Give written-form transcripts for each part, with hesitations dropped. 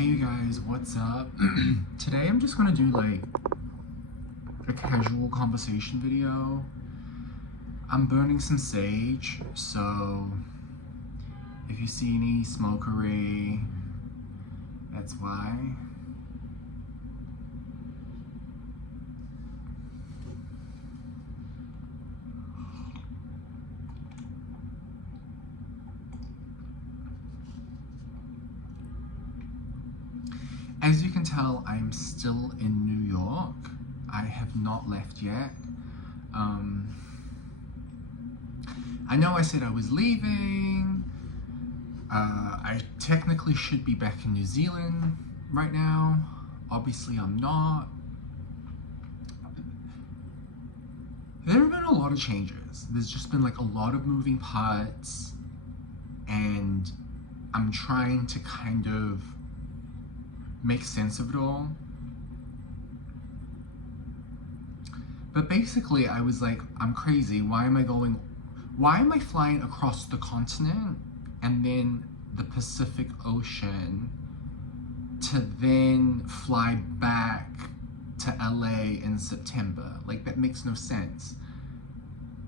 Hey you guys, what's up? Today I'm just gonna do like a casual conversation video. I'm burning some sage, so if you see any smokery, that's why. As you can tell, I'm still in New York. I have not left yet. I know I said I was leaving. I technically should be back in New Zealand right now. Obviously, I'm not. There have been a lot of changes. There's just been like a lot of moving parts, and I'm trying to kind of make sense of it all. But basically, I was like, I'm crazy. Why am I flying across the continent and then the Pacific Ocean to then fly back to LA in September? Like, that makes no sense.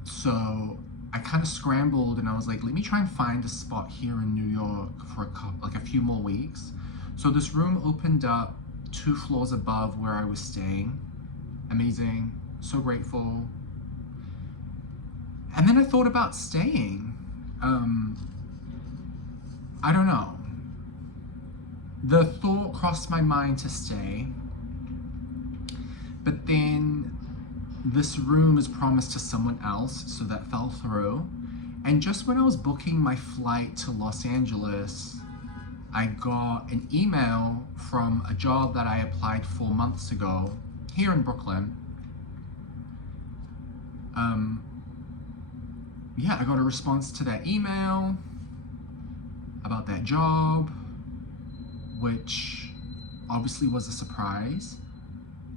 So I kind of scrambled and I was like, let me try and find a spot here in New York for a few more weeks. So this room opened up 2 floors above where I was staying. Amazing, so grateful. And then I thought about staying. I don't know. The thought crossed my mind to stay, but then this room was promised to someone else, so that fell through. And just when I was booking my flight to Los Angeles, I got an email from a job that I applied 4 months ago here in Brooklyn. Yeah, I got a response to that email about that job, which obviously was a surprise.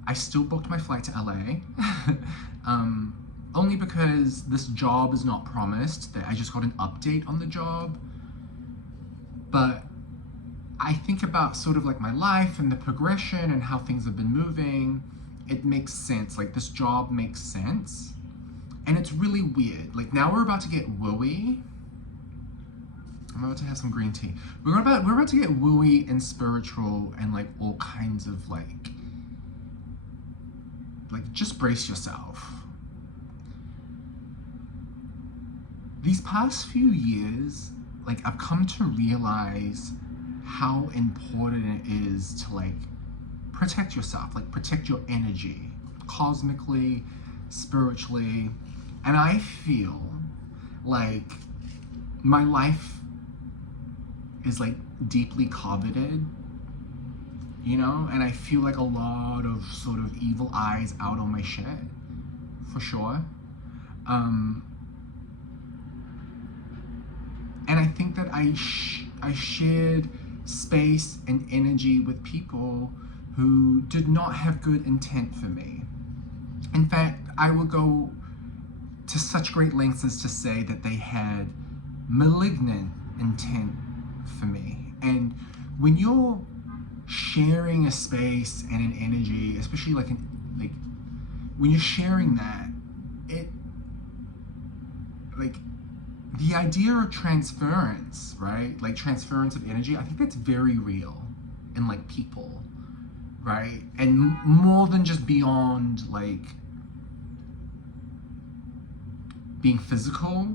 I still booked my flight to LA, only because this job is not promised. That I just got an update on the job. But I think about sort of like my life and the progression and how things have been moving. It makes sense. Like, this job makes sense. And it's really weird. Like, now we're about to get wooey. I'm about to have some green tea. We're about to get wooey and spiritual and like all kinds of like just brace yourself. These past few years, like, I've come to realize how important it is to like protect yourself, like protect your energy, cosmically, spiritually. And I feel like my life is like deeply coveted, you know, and I feel like a lot of sort of evil eyes out on my shit, for sure. And I think that I shared space and energy with people who did not have good intent for me. In fact, I would go to such great lengths as to say that they had malignant intent for me. And when you're sharing a space and an energy, especially like when you're sharing that, it like the idea of transference, right? Like transference of energy, I think that's very real in like people, right? And more than just beyond like being physical.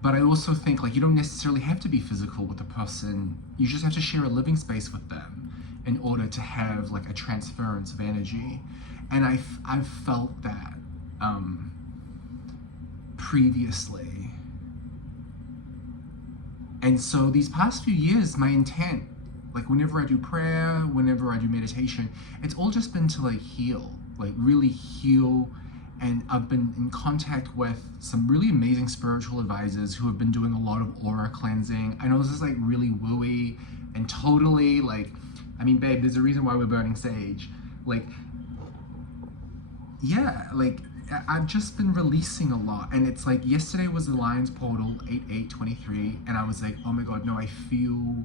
But I also think like you don't necessarily have to be physical with a person. You just have to share a living space with them in order to have like a transference of energy. And I've felt that previously. And so these past few years, my intent, like whenever I do prayer, whenever I do meditation, it's all just been to like heal, like really heal. And I've been in contact with some really amazing spiritual advisors who have been doing a lot of aura cleansing. I know this is like really wooey and totally like, I mean, babe, there's a reason why we're burning sage. Like, yeah, like I've just been releasing a lot. And it's like, yesterday was the Lion's Portal, 8/8/23. And I was like, oh my God, no, I feel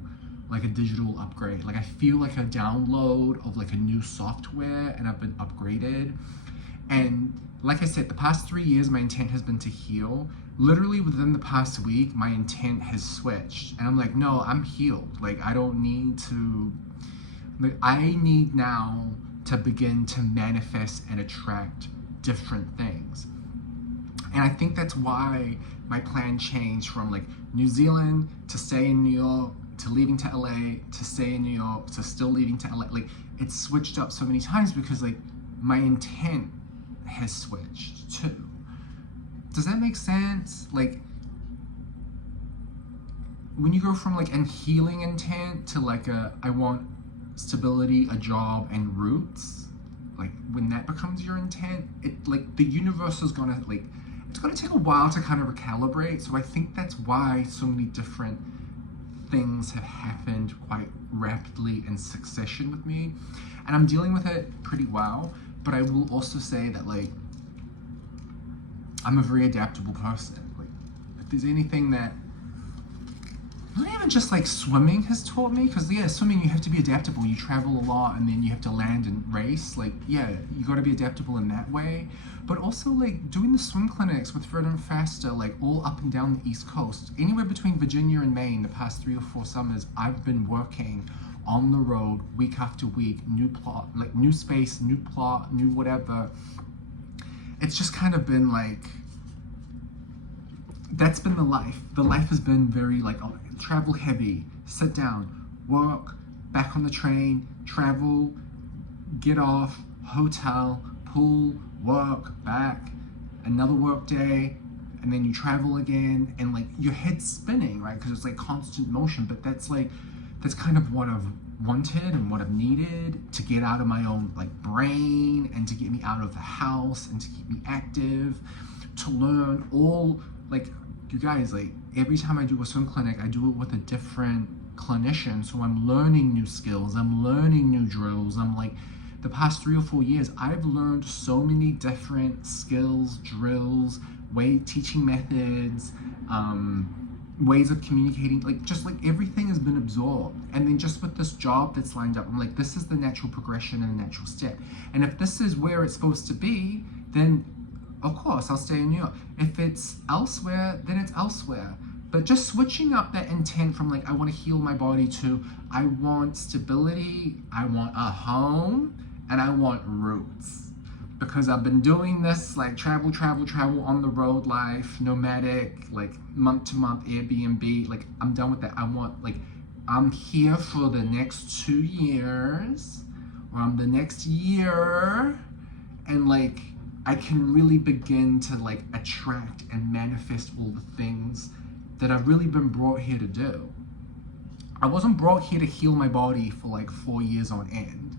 like a digital upgrade. Like I feel like a download of like a new software, and I've been upgraded. And like I said, the past 3 years, my intent has been to heal. Literally within the past week, my intent has switched. And I'm like, no, I'm healed. Like I don't need to, like I need now to begin to manifest and attract different things. And I think that's why my plan changed from like New Zealand to stay in New York, to leaving to LA, to stay in New York, to still leaving to LA. Like it's switched up so many times because like my intent has switched too. Does that make sense? Like when you go from like a healing intent to like I want stability, a job, and roots, like when that becomes your intent, it like the universe is gonna like, it's gonna take a while to kind of recalibrate. So I think that's why so many different things have happened quite rapidly in succession with me, and I'm dealing with it pretty well. But I will also say that like I'm a very adaptable person. Like if there's anything that not even just like swimming has taught me, because yeah, swimming you have to be adaptable. You travel a lot and then you have to land and race. Like yeah, you got to be adaptable in that way. But also like doing the swim clinics with Further and Faster, like all up and down the East Coast, anywhere between Virginia and Maine, the past 3 or 4 summers, I've been working on the road week after week, new plot, like new space, new plot, new whatever. It's just kind of been like, that's been the life. The life has been very like travel heavy, sit down, work, back on the train, travel, get off, hotel, pool, work, back, another work day, and then you travel again, and like your head's spinning, right? Because it's like constant motion. But that's kind of what I've wanted and what I've needed to get out of my own like brain, and to get me out of the house, and to keep me active, to learn all, like you guys, like every time I do a swim clinic, I do it with a different clinician. So I'm learning new skills, I'm learning new drills. I'm like, the past 3 or 4 years, I've learned so many different skills, drills, teaching methods, ways of communicating, like just like everything has been absorbed. And then just with this job that's lined up, I'm like, this is the natural progression and the natural step. And if this is where it's supposed to be, then of course I'll stay in New York. If it's elsewhere, then it's elsewhere. But just switching up that intent from like, I want to heal my body, to I want stability, I want a home, and I want roots. Because I've been doing this like travel on the road life, nomadic, like month to month Airbnb. Like I'm done with that. I want like, I'm here for the next 2 years, or the next year, and like I can really begin to like attract and manifest all the things that I've really been brought here to do. I wasn't brought here to heal my body for like 4 years on end,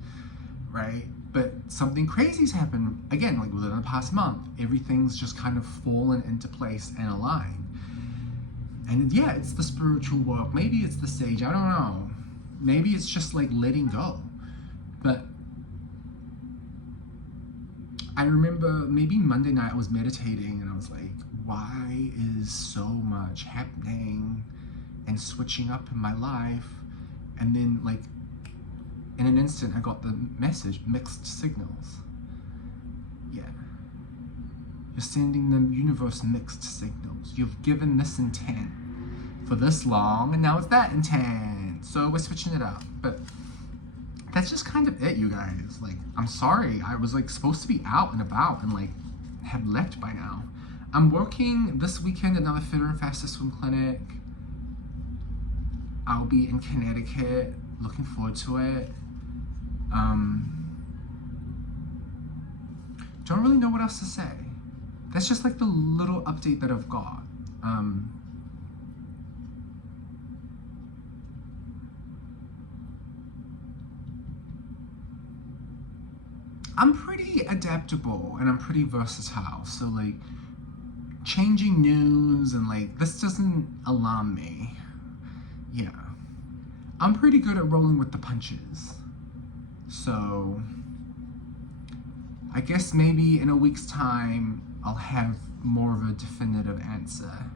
right? But something crazy's happened again, like within the past month. Everything's just kind of fallen into place and aligned. And yeah, it's the spiritual work. Maybe it's the sage, I don't know. Maybe it's just like letting go. But I remember maybe Monday night I was meditating, and I was like, why is so much happening and switching up in my life? And then like in an instant I got the message, mixed signals. Yeah, you're sending the universe mixed signals. You've given this intent for this long, and now it's that intent, so we're switching it up. But that's just kind of it, you guys. Like, I'm sorry, I was like supposed to be out and about and like have left by now. I'm working this weekend another Fitter and Faster swim clinic. I'll be in Connecticut, looking forward to it. Don't really know what else to say. That's just like the little update that I've got. I'm pretty adaptable and I'm pretty versatile, so like changing news and like this doesn't alarm me. Yeah, I'm pretty good at rolling with the punches. So I guess maybe in a week's time I'll have more of a definitive answer.